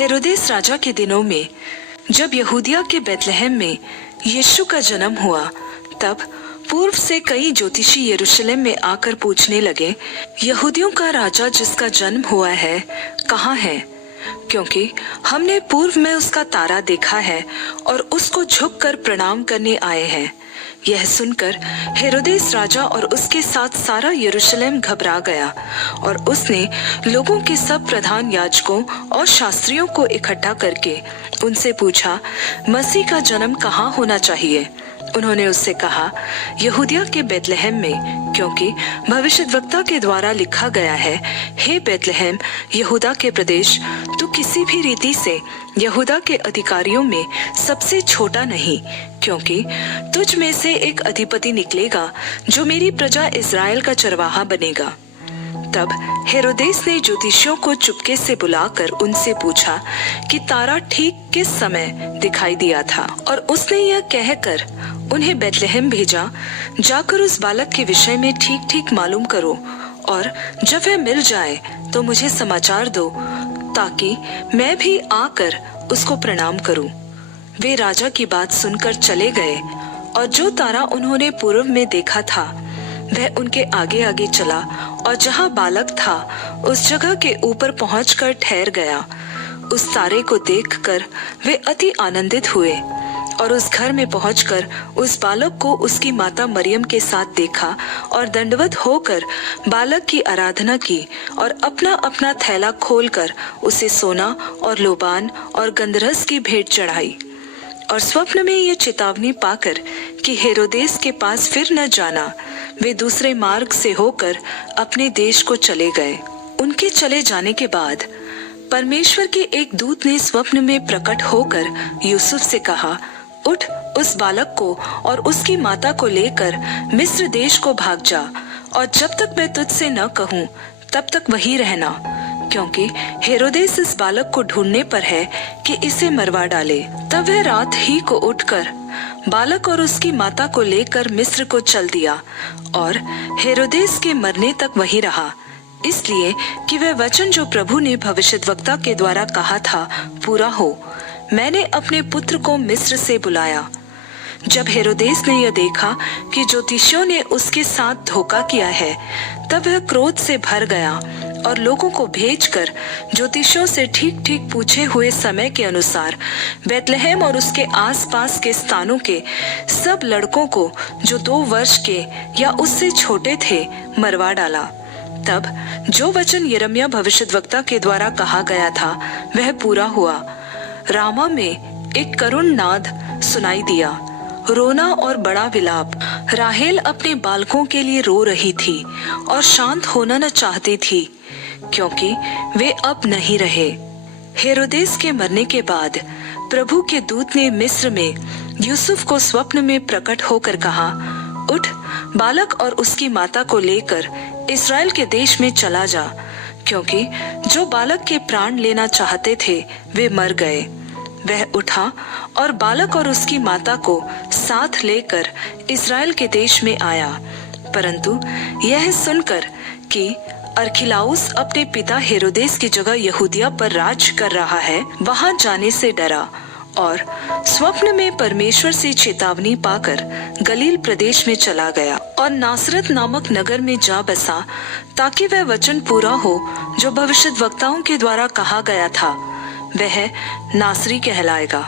हेरोदेस राजा के दिनों में जब यहूदिया के बैतलहम में यीशु का जन्म हुआ, तब पूर्व से कई ज्योतिषी यरूशलेम में आकर पूछने लगे, यहूदियों का राजा जिसका जन्म हुआ है कहाँ है? क्योंकि हमने पूर्व में उसका तारा देखा है और उसको झुककर प्रणाम करने आए हैं। यह सुनकर हेरोदेस राजा और उसके साथ सारा यरूशलेम घबरा गया और उसने लोगों के सब प्रधान याजकों और शास्त्रियों को इकट्ठा करके उनसे पूछा, मसीह का जन्म कहाँ होना चाहिए? उन्होंने उससे कहा, यहूदिया के बैतलहम में, क्योंकि भविष्यद्वक्ता के द्वारा लिखा गया है, हे बैतलहम यहूदा के प्रदेश, तू किसी भी रीति से यहूदा के अधिकारियों में सबसे छोटा नहीं, क्योंकि तुझ में से एक अधिपति निकलेगा जो मेरी प्रजा इस्राएल का चरवाहा बनेगा। तब हेरोदेस ने ज्योतिषियों को चुपके से बुलाकर उनसे पूछा कि तारा ठीक किस समय दिखाई दिया था, और उसने यह कहकर उन्हें बैतलहम भेजा, जाकर उस बालक के विषय में ठीक ठीक मालूम करो, और जब वह मिल जाए तो मुझे समाचार दो, ताकि मैं भी आकर उसको प्रणाम करूं। वे राजा की बात सुनकर चले गए, और जो तारा उन्होंने पूर्व में देखा था वह उनके आगे आगे चला, और जहाँ बालक था उस जगह के ऊपर पहुंचकर ठहर गया। उस तारे को देखकर वे अति आनंदित हुए, और उस घर में पहुंचकर उस बालक को उसकी माता मरियम के साथ देखा, और दंडवत होकर बालक की आराधना की, और अपना अपना थैला खोलकर उसे सोना और लोबान और गंधरस की भेंट चढ़ाई। और स्वप्न में यह चेतावनी पाकर कि हेरोदेस के पास फिर न जाना, वे दूसरे मार्ग से होकर अपने देश को चले गए। उनके चले जाने के बाद परमेश्वर के एक दूत ने स्वप्न में प्रकट होकर यूसुफ से कहा, उठ, उस बालक को और उसकी माता को लेकर मिस्र देश को भाग जा, और जब तक मैं तुझसे न कहूँ तब तक वहीं रहना, क्योंकि हेरोदेस इस बालक को ढूंढने पर है कि इसे मरवा डाले। तब वह रात ही को उठकर बालक और उसकी माता को लेकर मिस्र को चल दिया, और हेरोदेस के मरने तक वहीं रहा, इसलिए कि वह वचन जो प्रभु ने भविष्यद्वक्ता के द्वारा कहा था पूरा हो, मैंने अपने पुत्र को मिस्र से बुलाया। जब हेरोदेस ने यह देखा कि ज्योतिषियों ने उसके साथ धोखा किया है, तब वह क्रोध से भर गया और लोगों को भेजकर ज्योतिषियों से ठीक ठीक पूछे हुए समय के अनुसार बैतलहम और उसके आसपास के स्थानों के सब लड़कों को जो 2 वर्ष के या उससे छोटे थे मरवा डाला। तब जो वचन यिर्मयाह भविष्यद्वक्ता के द्वारा कहा गया था वह पूरा हुआ। रामा में एक करुण नाद सुनाई दिया, रोना और बड़ा विलाप। राहेल अपने बालकों के लिए रो रही थी और शांत होना न चाहती थी, क्योंकि वे अब नहीं रहे। हेरोदेस के मरने के बाद प्रभु के दूत ने मिस्र में यूसुफ को स्वप्न में प्रकट होकर कहा, उठ, बालक और उसकी माता को लेकर इस्राएल के देश में चला जा, क्योंकि जो बालक के प्राण लेना चाहते थे वे मर गए। वह उठा और बालक और उसकी माता को साथ लेकर इस्राएल के देश में आया, परंतु यह सुनकर कि अरखिलाउस अपने पिता हेरोदेस की जगह यहूदिया पर राज कर रहा है, वहां जाने से डरा, और स्वप्न में परमेश्वर से चेतावनी पाकर गलील प्रदेश में चला गया और नासरत नामक नगर में जा बसा, ताकि वह वचन पूरा हो जो भविष्यद्वक्ताओं के द्वारा कहा गया था, वह नासरी कहलाएगा।